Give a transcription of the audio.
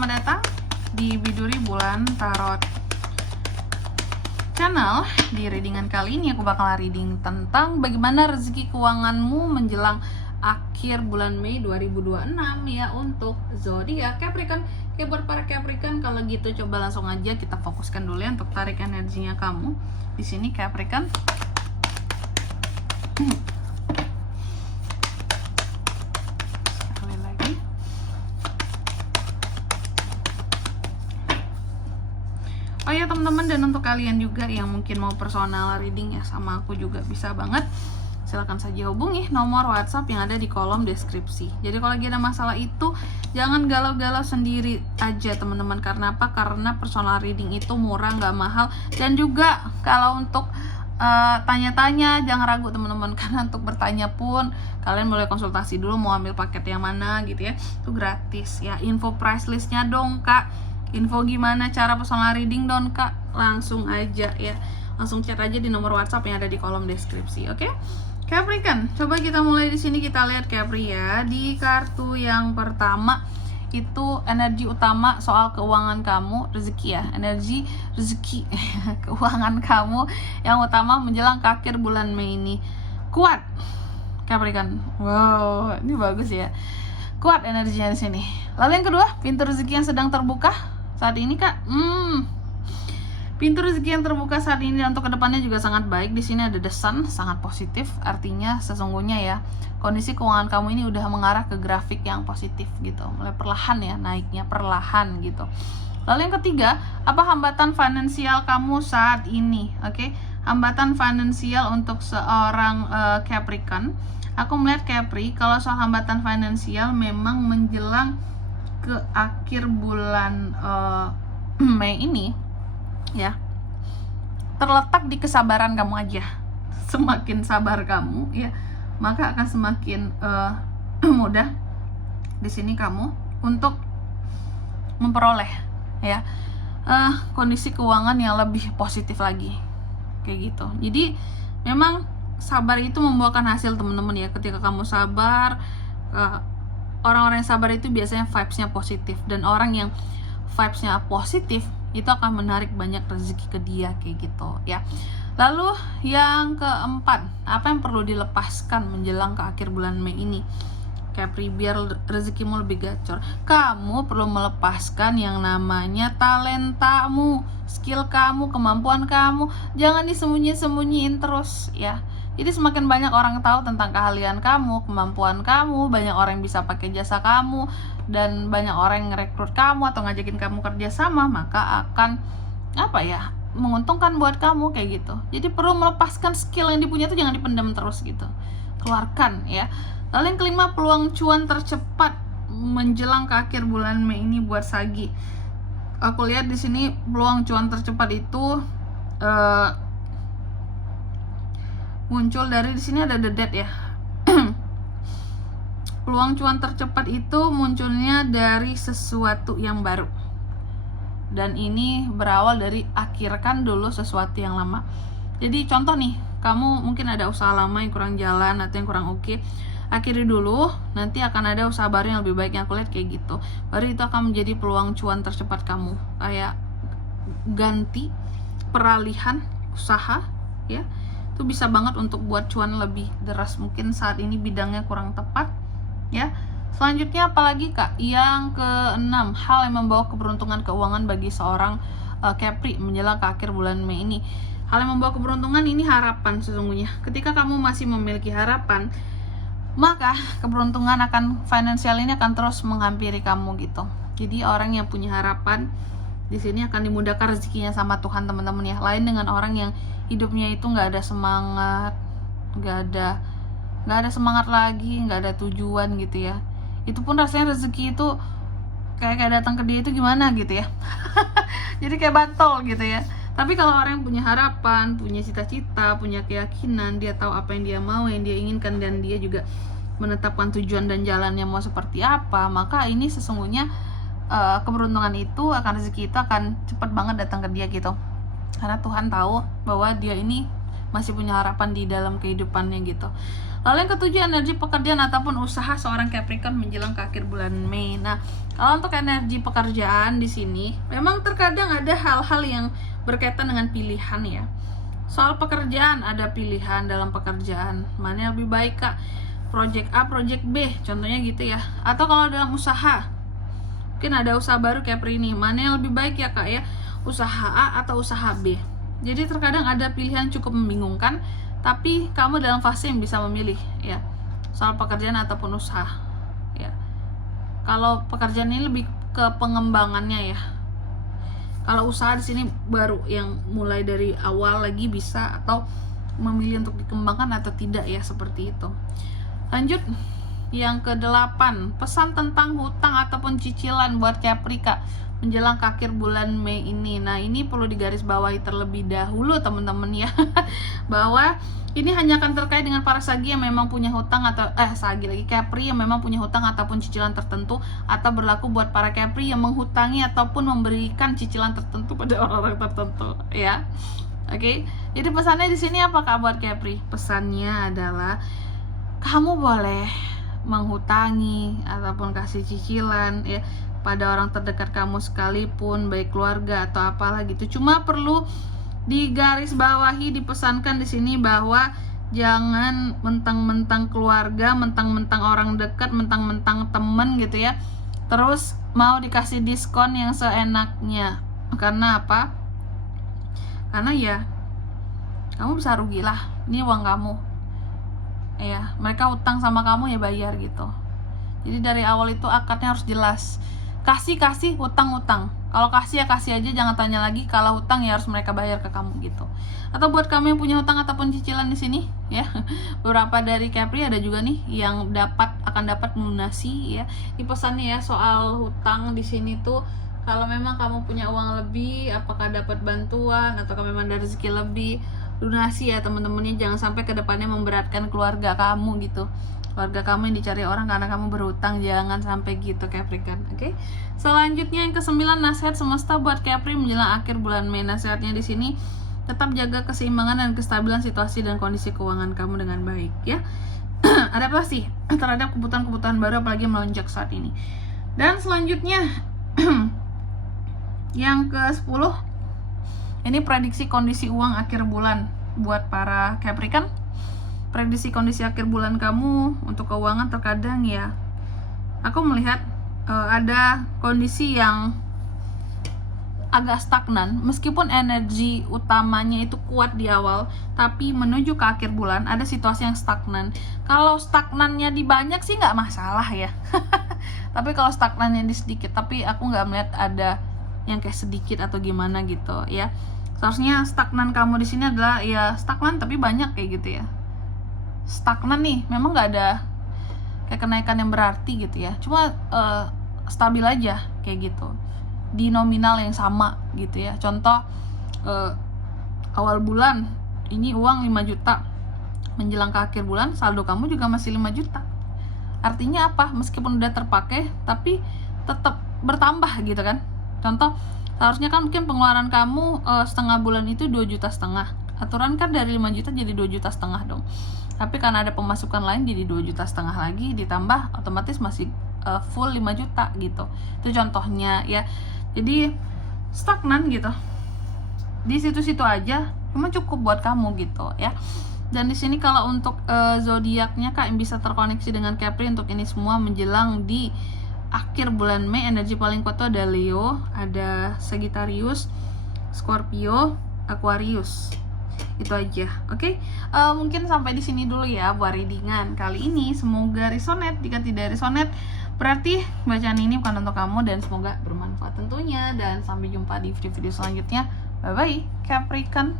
selamat datang di Biduri Bulan Tarot Channel. Di readingan kali ini aku bakal reading tentang bagaimana rezeki keuanganmu menjelang akhir bulan Mei 2026 ya untuk zodiak Capricorn. Oke, buat para Capricorn, kalau gitu coba langsung aja kita fokuskan dulu ya untuk tarik energinya kamu di sini Capricorn. Sekali lagi. Oh ya teman-teman, dan untuk kalian juga yang mungkin mau personal reading ya sama aku juga bisa banget. Silahkan saja hubungi nomor WhatsApp yang ada di kolom deskripsi. Jadi kalau lagi ada masalah itu jangan galau-galau sendiri aja teman-teman. Karena apa? Karena personal reading itu murah, nggak mahal. Dan juga kalau untuk tanya-tanya jangan ragu teman-teman, karena untuk bertanya pun kalian boleh konsultasi dulu mau ambil paket yang mana gitu ya. Itu gratis ya. Info price listnya dong kak, info gimana cara personal reading dong kak, langsung aja ya, langsung chat aja di nomor WhatsApp yang ada di kolom deskripsi. Oke, Capricorn, coba kita mulai di sini. Kita lihat Capri ya. Di kartu yang pertama itu energi utama soal keuangan kamu, rezeki ya, energi rezeki keuangan kamu yang utama menjelang ke akhir bulan Mei ini kuat Capricorn. Wow, ini bagus ya, kuat energinya di sini. Lalu yang kedua, pintu rezeki yang sedang terbuka saat ini kak. Pintu rezeki yang terbuka saat ini untuk kedepannya juga sangat baik. Di sini ada The Sun, sangat positif. Artinya sesungguhnya ya, kondisi keuangan kamu ini udah mengarah ke grafik yang positif gitu. Mulai perlahan ya, naiknya perlahan gitu. Lalu yang ketiga, apa hambatan finansial kamu saat ini? Oke, hambatan finansial untuk seorang Capricorn. Aku melihat Capri, kalau soal hambatan finansial memang menjelang ke akhir bulan Mei ini ya, terletak di kesabaran kamu aja. Semakin sabar kamu ya, maka akan semakin mudah di sini kamu untuk memperoleh ya kondisi keuangan yang lebih positif lagi kayak gitu. Jadi memang sabar itu membuahkan hasil teman-teman ya. Ketika kamu sabar, orang-orang yang sabar itu biasanya vibes-nya positif, dan orang yang vibes-nya positif itu akan menarik banyak rezeki ke dia kayak gitu ya. Lalu yang keempat, apa yang perlu dilepaskan menjelang ke akhir bulan Mei ini Capri biar rezekimu lebih gacor? Kamu perlu melepaskan yang namanya talentamu, skill kamu, kemampuan kamu. Jangan disembunyi-sembunyiin terus ya. Jadi semakin banyak orang tahu tentang keahlian kamu, kemampuan kamu, banyak orang yang bisa pakai jasa kamu, dan banyak orang yang ngerekrut kamu atau ngajakin kamu kerja sama, maka akan apa ya, menguntungkan buat kamu kayak gitu. Jadi perlu melepaskan skill yang dipunya itu, jangan dipendam terus gitu, keluarkan ya. Lalu yang kelima, peluang cuan tercepat menjelang ke akhir bulan Mei ini buat Sagi. Aku lihat di sini peluang cuan tercepat itu muncul dari di sini ada The Dead ya. Peluang cuan tercepat itu munculnya dari sesuatu yang baru, dan ini berawal dari akhirkan dulu sesuatu yang lama. Jadi contoh nih, kamu mungkin ada usaha lama yang kurang jalan atau yang kurang oke, akhiri dulu, nanti akan ada usaha baru yang lebih baik. Yang aku lihat kayak gitu, baru itu akan menjadi peluang cuan tercepat kamu, kayak ganti peralihan usaha ya. Itu bisa banget untuk buat cuan lebih deras. Mungkin saat ini bidangnya kurang tepat ya. Selanjutnya apalagi kak? Yang keenam, hal yang membawa keberuntungan keuangan bagi seorang Capri menjelang ke akhir bulan Mei ini. Hal yang membawa keberuntungan ini harapan sesungguhnya. Ketika kamu masih memiliki harapan, maka keberuntungan akan finansial ini akan terus menghampiri kamu gitu. Jadi orang yang punya harapan di sini akan dimudahkan rezekinya sama Tuhan teman-teman ya. Lain dengan orang yang hidupnya itu nggak ada semangat, nggak ada semangat lagi, nggak ada tujuan gitu ya. Itu pun rasanya rezeki itu kayak datang ke dia itu gimana gitu ya. Jadi kayak bantol gitu ya. Tapi kalau orang yang punya harapan, punya cita-cita, punya keyakinan, dia tahu apa yang dia mau, yang dia inginkan, dan dia juga menetapkan tujuan dan jalannya mau seperti apa, maka ini sesungguhnya keberuntungan itu akan, rezeki itu akan cepat banget datang ke dia gitu. Karena Tuhan tahu bahwa dia ini masih punya harapan di dalam kehidupannya gitu. Lalu yang ketujuh, energi pekerjaan ataupun usaha seorang Capricorn menjelang ke akhir bulan Mei. Nah, kalau untuk energi pekerjaan di sini, memang terkadang ada hal-hal yang berkaitan dengan pilihan ya. Soal pekerjaan ada pilihan dalam pekerjaan, mana yang lebih baik Kak, project A, project B, contohnya gitu ya. Atau kalau dalam usaha, mungkin ada usaha baru Capri ini, mana yang lebih baik ya Kak ya, usaha A atau usaha B. Jadi terkadang ada pilihan cukup membingungkan, tapi kamu dalam fase yang bisa memilih ya, soal pekerjaan ataupun usaha ya. Kalau pekerjaan ini lebih ke pengembangannya ya. Kalau usaha di sini baru yang mulai dari awal lagi bisa, atau memilih untuk dikembangkan atau tidak ya, seperti itu. Lanjut yang ke-8, pesan tentang hutang ataupun cicilan buat Capri Kak menjelang ke akhir bulan Mei ini. Nah, ini perlu digarisbawahi terlebih dahulu teman-teman ya, bahwa ini hanya akan terkait dengan para sagi yang memang punya hutang atau Capri yang memang punya hutang ataupun cicilan tertentu, atau berlaku buat para Capri yang menghutangi ataupun memberikan cicilan tertentu pada orang-orang tertentu ya. Oke. Jadi pesannya di sini apa Kak buat Capri? Pesannya adalah kamu boleh menghutangi ataupun kasih cicilan ya pada orang terdekat kamu sekalipun, baik keluarga atau apalah gitu. Cuma perlu digarisbawahi, dipesankan di sini bahwa jangan mentang-mentang keluarga, mentang-mentang orang dekat, mentang-mentang temen gitu ya, terus mau dikasih diskon yang seenaknya. Karena apa? Karena ya kamu bisa rugi lah, ini uang kamu ya, mereka utang sama kamu ya bayar gitu. Jadi dari awal itu akadnya harus jelas, kasih hutang. Kalau kasih ya kasih aja, jangan tanya lagi. Kalau hutang ya harus mereka bayar ke kamu gitu. Atau buat kamu yang punya hutang ataupun cicilan di sini ya, beberapa dari Capri ada juga nih yang akan dapat melunasi ya. Ini pesannya ya soal hutang di sini tuh, kalau memang kamu punya uang lebih, apakah dapat bantuan ataukah memang dari rezeki lebih, lunasi ya teman-temannya. Jangan sampai kedepannya memberatkan keluarga kamu gitu, keluarga kamu yang dicari orang karena kamu berhutang. Jangan sampai gitu Capricorn. Oke. Selanjutnya yang ke-9, nasihat semesta buat Capri menjelang akhir bulan Mei. Nasihatnya di sini, tetap jaga keseimbangan dan kestabilan situasi dan kondisi keuangan kamu dengan baik ya. Adaptasi terhadap kebutuhan-kebutuhan baru apalagi melonjak saat ini. Dan selanjutnya yang ke-10, ini prediksi kondisi uang akhir bulan buat para Capricorn. Prediksi kondisi akhir bulan kamu untuk keuangan terkadang ya, aku melihat ada kondisi yang agak stagnan. Meskipun energi utamanya itu kuat di awal, tapi menuju ke akhir bulan ada situasi yang stagnan. Kalau stagnannya di banyak sih nggak masalah ya. Tapi kalau stagnannya di sedikit, tapi aku nggak melihat ada yang kayak sedikit atau gimana gitu ya. Seharusnya stagnan kamu di sini adalah ya stagnan tapi banyak kayak gitu ya. Stagnan nih, memang nggak ada kayak kenaikan yang berarti gitu ya, cuma stabil aja kayak gitu di nominal yang sama gitu ya. Contoh awal bulan ini uang 5 juta, menjelang ke akhir bulan saldo kamu juga masih 5 juta. Artinya apa? Meskipun udah terpakai tapi tetap bertambah gitu kan. Contoh, seharusnya kan mungkin pengeluaran kamu setengah bulan itu 2,5 juta. Aturan kan dari 5 juta jadi 2,5 juta dong. Tapi karena ada pemasukan lain jadi 2,5 juta lagi, ditambah otomatis masih full 5 juta gitu. Itu contohnya ya. Jadi stagnan gitu. Di situ-situ aja cuma cukup buat kamu gitu ya. Dan di sini kalau untuk zodiaknya Kak yang bisa terkoneksi dengan Capri untuk ini semua menjelang di akhir bulan Mei, energi paling kuat tuh ada Leo, ada Sagittarius, Scorpio, Aquarius. Itu aja, oke? Mungkin sampai di sini dulu ya buat readingan kali ini. Semoga resonate. Jika tidak resonate, berarti bacaan ini bukan untuk kamu, dan semoga bermanfaat tentunya. Dan sampai jumpa di video-video selanjutnya. Bye bye, Capricorn.